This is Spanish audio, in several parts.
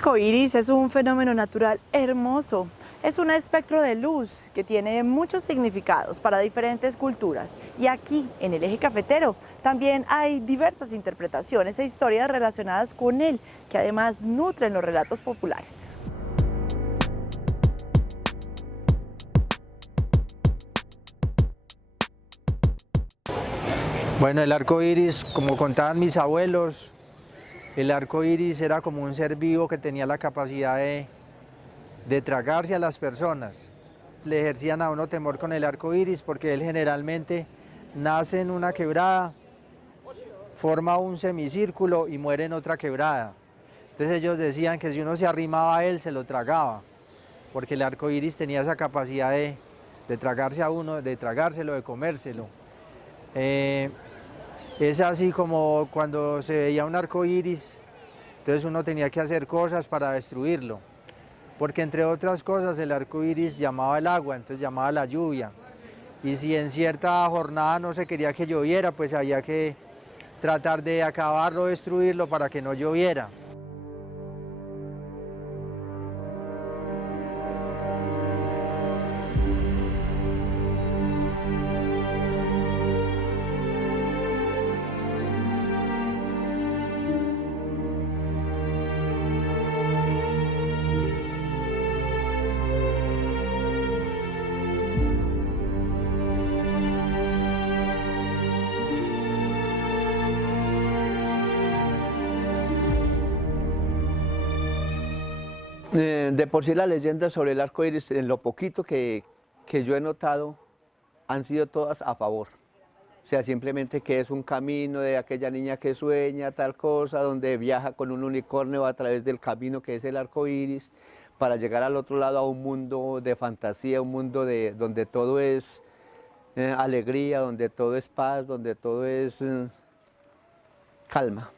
arco iris es un fenómeno natural hermoso. Es un espectro de luz que tiene muchos significados para diferentes culturas. Y aquí, en el eje cafetero, también hay diversas interpretaciones e historias relacionadas con él, que además nutren los relatos populares. Bueno, el arco iris, como contaban mis abuelos, el arco iris era como un ser vivo que tenía la capacidad de tragarse a las personas. Le ejercían a uno temor con el arco iris porque él generalmente nace en una quebrada, forma un semicírculo y muere en otra quebrada. Entonces ellos decían que si uno se arrimaba a él se lo tragaba, porque el arco iris tenía esa capacidad de tragarse a uno, de tragárselo, de comérselo. Es así como cuando se veía un arco iris, entonces uno tenía que hacer cosas para destruirlo, porque entre otras cosas el arco iris llamaba el agua, entonces llamaba la lluvia. Y si en cierta jornada no se quería que lloviera, pues había que tratar de acabarlo, destruirlo para que no lloviera. De por sí las leyendas sobre el arco iris, en lo poquito que yo he notado, han sido todas a favor. O sea, simplemente que es un camino de aquella niña que sueña tal cosa, donde viaja con un unicornio a través del camino que es el arco iris, para llegar al otro lado a un mundo de fantasía, un mundo donde todo es alegría, donde todo es paz, donde todo es calma.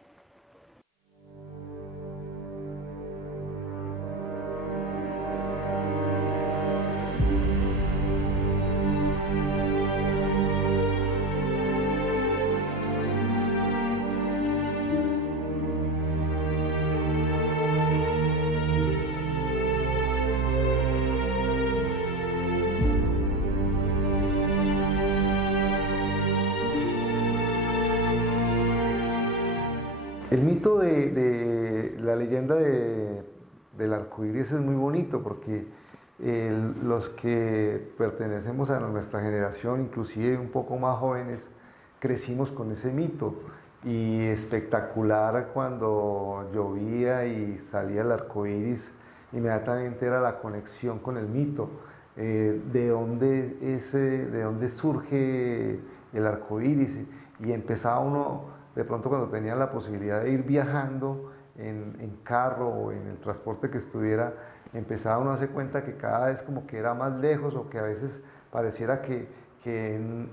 El mito de la leyenda del arco iris es muy bonito porque los que pertenecemos a nuestra generación, inclusive un poco más jóvenes, crecimos con ese mito. Y espectacular cuando llovía y salía el arco iris, inmediatamente era la conexión con el mito. De dónde surge el arco iris, y empezaba uno de pronto cuando tenía la posibilidad de ir viajando en carro o en el transporte que estuviera, empezaba uno a darse cuenta que cada vez como que era más lejos, o que a veces pareciera que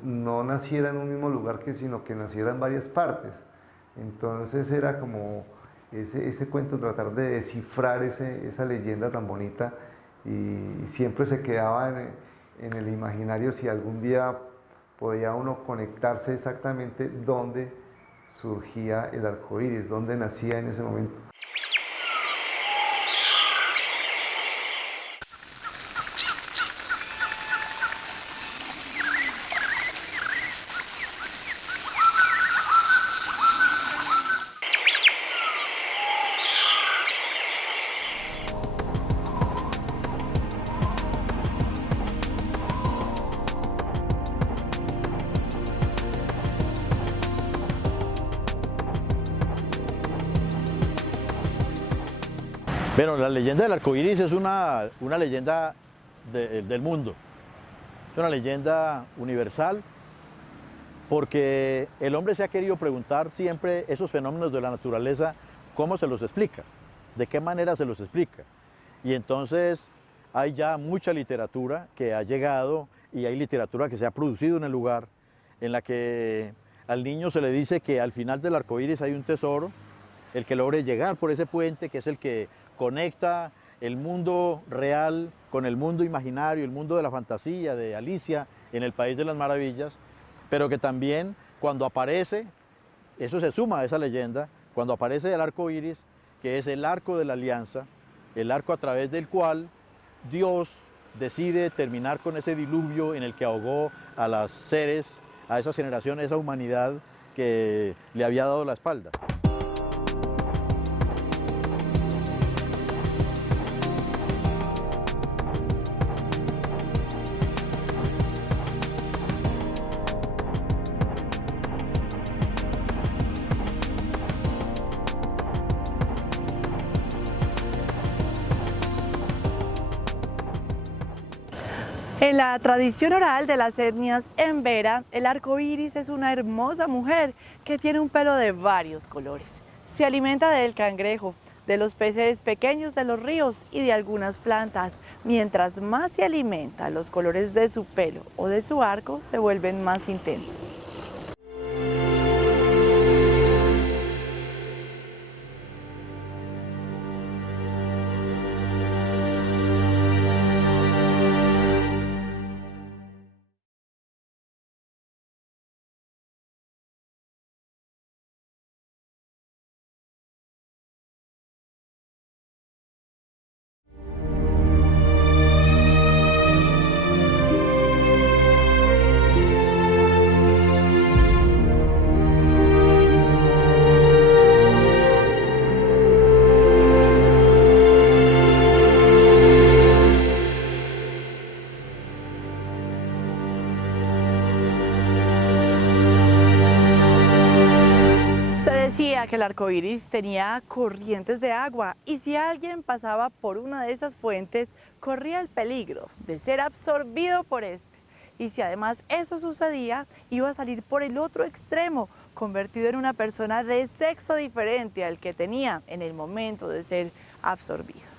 no naciera en un mismo lugar, sino que naciera en varias partes. Entonces era como ese cuento, tratar de descifrar esa leyenda tan bonita, y siempre se quedaba en el imaginario si algún día podía uno conectarse exactamente dónde surgía el arco iris, dónde nacía en ese momento. Bueno, la leyenda del arco iris es una leyenda del mundo. Es una leyenda universal porque el hombre se ha querido preguntar siempre esos fenómenos de la naturaleza, ¿cómo se los explica? ¿De qué manera se los explica? Y entonces hay ya mucha literatura que ha llegado, y hay literatura que se ha producido en el lugar, en la que al niño se le dice que al final del arco iris hay un tesoro, el que logre llegar por ese puente, que es el que conecta el mundo real con el mundo imaginario, el mundo de la fantasía, de Alicia en el País de las Maravillas, pero que también cuando aparece, eso se suma a esa leyenda, cuando aparece el arco iris, que es el arco de la alianza, el arco a través del cual Dios decide terminar con ese diluvio en el que ahogó a las seres, a esas generaciones, a esa humanidad que le había dado la espalda. En la tradición oral de las etnias Embera, el arco iris es una hermosa mujer que tiene un pelo de varios colores. Se alimenta del cangrejo, de los peces pequeños de los ríos y de algunas plantas. Mientras más se alimenta, los colores de su pelo o de su arco se vuelven más intensos. Se decía que el arco iris tenía corrientes de agua y si alguien pasaba por una de esas fuentes, corría el peligro de ser absorbido por este. Y si además eso sucedía, iba a salir por el otro extremo, convertido en una persona de sexo diferente al que tenía en el momento de ser absorbido.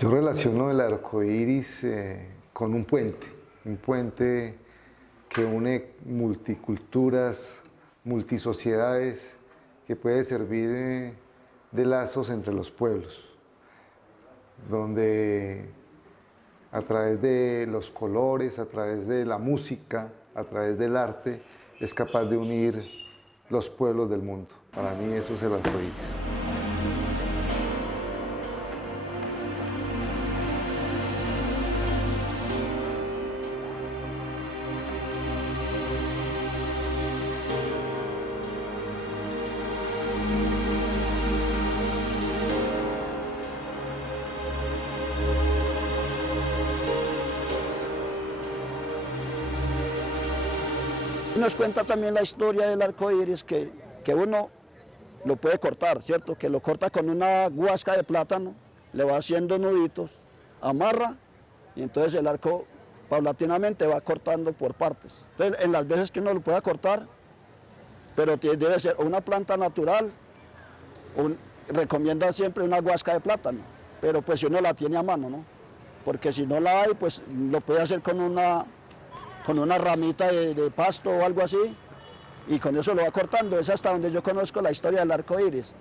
Yo relaciono el arco iris con un puente que une multiculturas, multisociedades, que puede servir de lazos entre los pueblos, donde a través de los colores, a través de la música, a través del arte, es capaz de unir los pueblos del mundo. Para mí eso es el arco iris. Nos cuenta también la historia del arco iris que uno lo puede cortar, ¿cierto? Que lo corta con una guasca de plátano, le va haciendo nuditos, amarra y entonces el arco paulatinamente va cortando por partes. Entonces, en las veces que uno lo pueda cortar, pero debe ser una planta natural, recomienda siempre una guasca de plátano, pero pues si uno la tiene a mano, ¿no? Porque si no la hay, pues lo puede hacer con una ramita de pasto o algo así, y con eso lo va cortando. Es hasta donde yo conozco la historia del arco iris,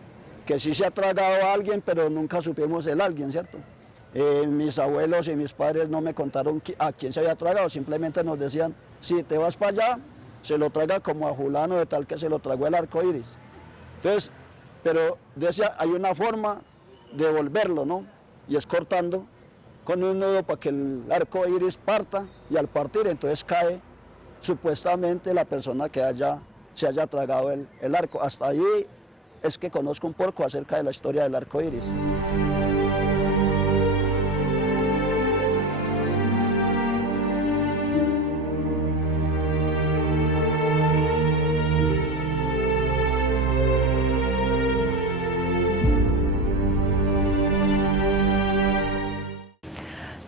que sí se ha tragado a alguien, pero nunca supimos el alguien, ¿cierto? Mis abuelos y mis padres no me contaron a quién se había tragado, simplemente nos decían, si te vas para allá, se lo traga como a fulano de tal que se lo tragó el arco iris. Entonces, pero decía, hay una forma devolverlo, ¿no? Y es cortando con un nudo para que el arco iris parta, y al partir entonces cae supuestamente la persona que se haya tragado el arco. Hasta ahí es que conozco un poco acerca de la historia del arco iris.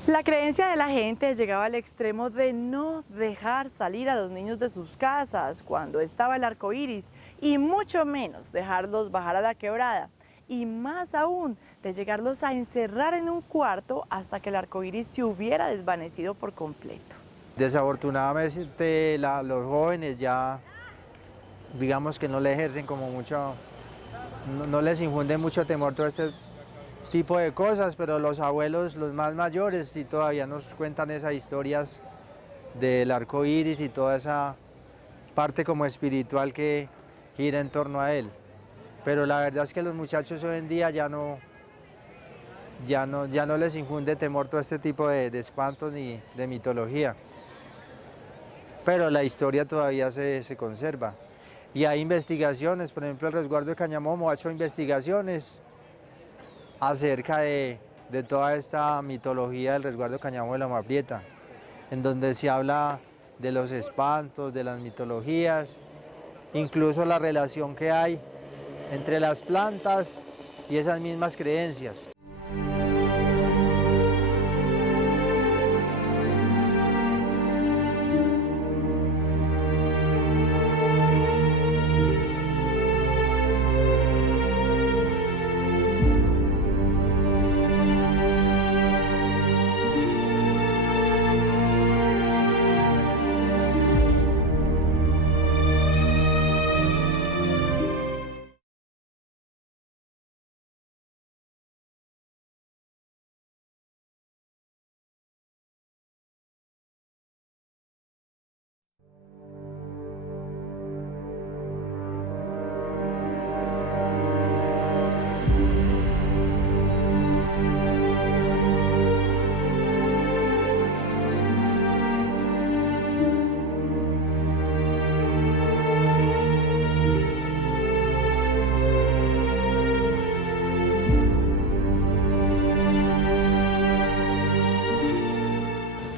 La creencia de la gente llegaba al extremo de no dejar salir a los niños de sus casas cuando estaba el arco iris, y mucho menos dejarlos bajar a la quebrada, y más aún de llegarlos a encerrar en un cuarto hasta que el arco iris se hubiera desvanecido por completo. Desafortunadamente los jóvenes ya, digamos que no le ejercen como mucho, no les infunde mucho temor todo este tipo de cosas, pero los abuelos, los más mayores, sí todavía nos cuentan esas historias del arco iris y toda esa parte como espiritual que gira en torno a él. Pero la verdad es que los muchachos hoy en día ya no les infunde temor todo este tipo de espantos ni de mitología. Pero la historia todavía se conserva. Y hay investigaciones, por ejemplo el resguardo de Cañamomo ha hecho investigaciones acerca de toda esta mitología del resguardo de Cañamomo de Loma Prieta, en donde se habla de los espantos, de las mitologías, incluso la relación que hay entre las plantas y esas mismas creencias.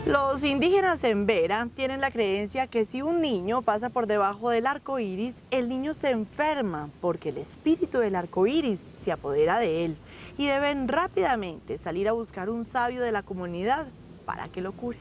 Los indígenas en Vera tienen la creencia que si un niño pasa por debajo del arco iris, el niño se enferma porque el espíritu del arco iris se apodera de él, y deben rápidamente salir a buscar un sabio de la comunidad para que lo cure.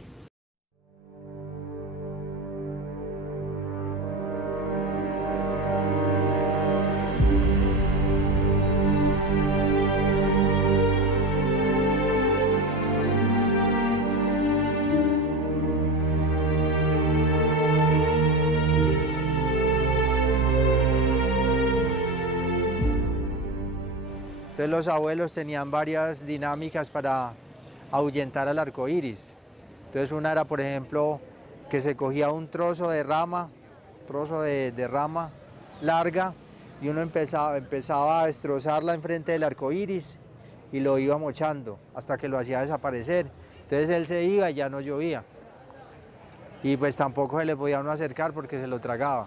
Entonces los abuelos tenían varias dinámicas para ahuyentar al arco iris. Entonces una era, por ejemplo, que se cogía un trozo de rama, larga, y uno empezaba a destrozarla enfrente del arco iris y lo iba mochando hasta que lo hacía desaparecer. Entonces él se iba y ya no llovía. Y pues tampoco se le podía uno acercar porque se lo tragaba.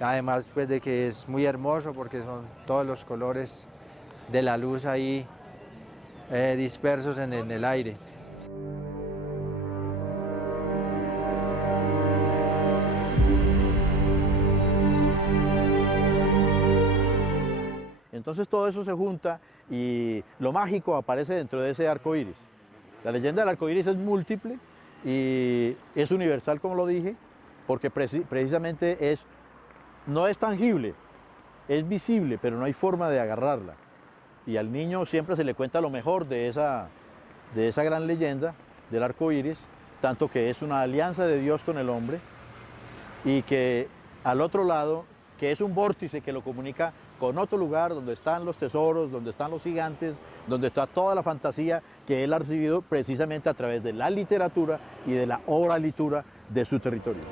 Además pues de que es muy hermoso porque son todos los colores de la luz ahí dispersos en el aire. Entonces todo eso se junta y lo mágico aparece dentro de ese arco iris. La leyenda del arco iris es múltiple y es universal, como lo dije, porque precisamente no es tangible, es visible, pero no hay forma de agarrarla. Y al niño siempre se le cuenta lo mejor de esa gran leyenda del arco iris, tanto que es una alianza de Dios con el hombre, y que al otro lado, que es un vórtice que lo comunica con otro lugar donde están los tesoros, donde están los gigantes, donde está toda la fantasía que él ha recibido precisamente a través de la literatura y de la oralitura de su territorio.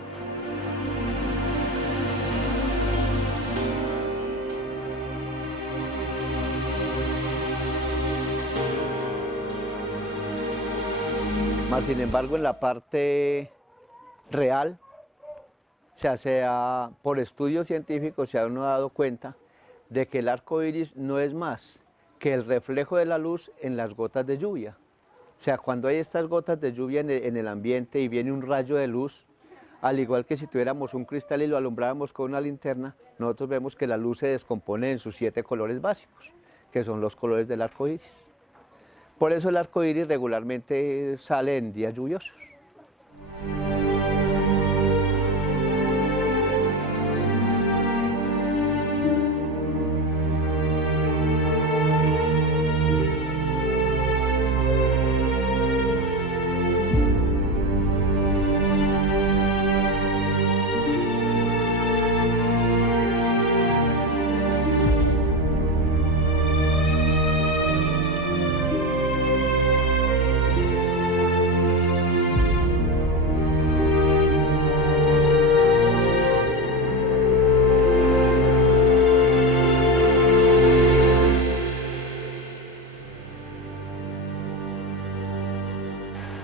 Más sin embargo, en la parte real, por estudios científicos se ha uno dado cuenta de que el arco iris no es más que el reflejo de la luz en las gotas de lluvia. O sea, cuando hay estas gotas de lluvia en el ambiente y viene un rayo de luz, al igual que si tuviéramos un cristal y lo alumbráramos con una linterna, nosotros vemos que la luz se descompone en sus 7 colores básicos, que son los colores del arco iris. Por eso el arco iris regularmente sale en días lluviosos.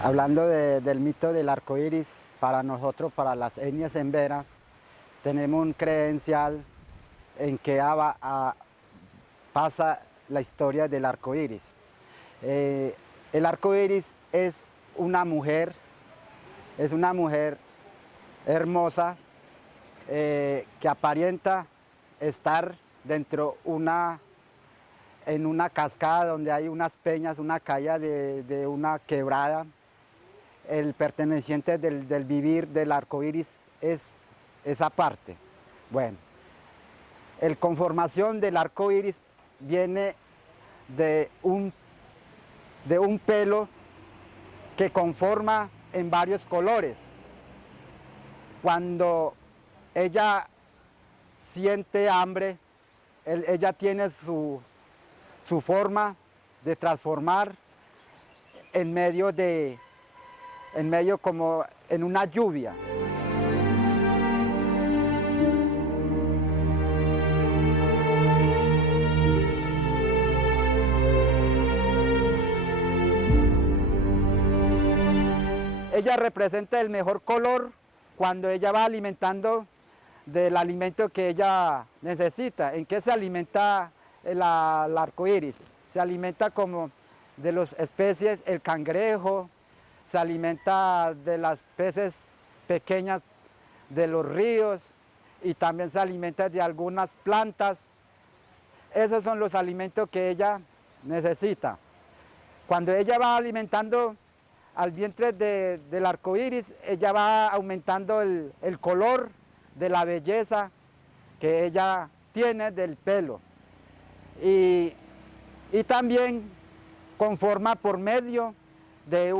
Hablando del mito del arco iris, para nosotros, para las etnias emberas, tenemos un credencial en que pasa la historia del arco iris. El arco iris es una mujer hermosa que aparenta estar dentro en una cascada donde hay unas peñas, una caída de una quebrada. El perteneciente del vivir del arco iris es esa parte. Bueno, la conformación del arco iris viene de un pelo que conforma en varios colores. Cuando ella siente hambre, ella tiene su forma de transformar en medio como en una lluvia. Ella representa el mejor color cuando ella va alimentando del alimento que ella necesita. ¿En qué se alimenta el arco iris? Se alimenta como de las especies, el cangrejo, se alimenta de las peces pequeñas de los ríos y también se alimenta de algunas plantas. Esos son los alimentos que ella necesita. Cuando ella va alimentando al vientre del arco iris, ella va aumentando el color de la belleza que ella tiene del pelo. Y también conforma por medio de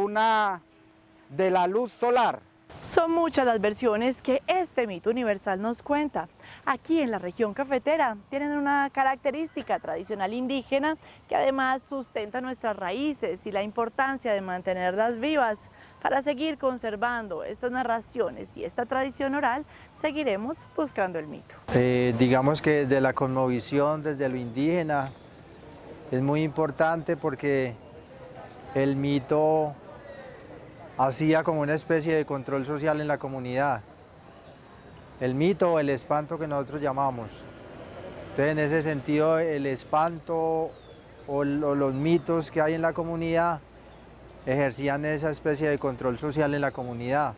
la luz solar. Son muchas las versiones que este mito universal nos cuenta. Aquí en la región cafetera tienen una característica tradicional indígena que además sustenta nuestras raíces y la importancia de mantenerlas vivas. Para seguir conservando estas narraciones y esta tradición oral, seguiremos buscando el mito. Digamos que desde la cosmovisión, desde lo indígena, es muy importante porque el mito hacía como una especie de control social en la comunidad. El mito o el espanto que nosotros llamamos. Entonces, en ese sentido, el espanto o los mitos que hay en la comunidad ejercían esa especie de control social en la comunidad.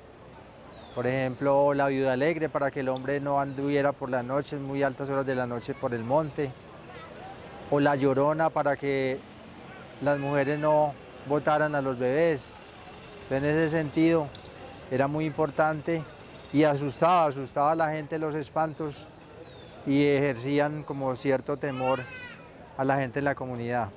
Por ejemplo, la viuda alegre, para que el hombre no anduviera por la noche, en muy altas horas de la noche por el monte. O la llorona, para que las mujeres no botaran a los bebés. Entonces, en ese sentido, era muy importante y asustaba a la gente los espantos y ejercían como cierto temor a la gente en la comunidad.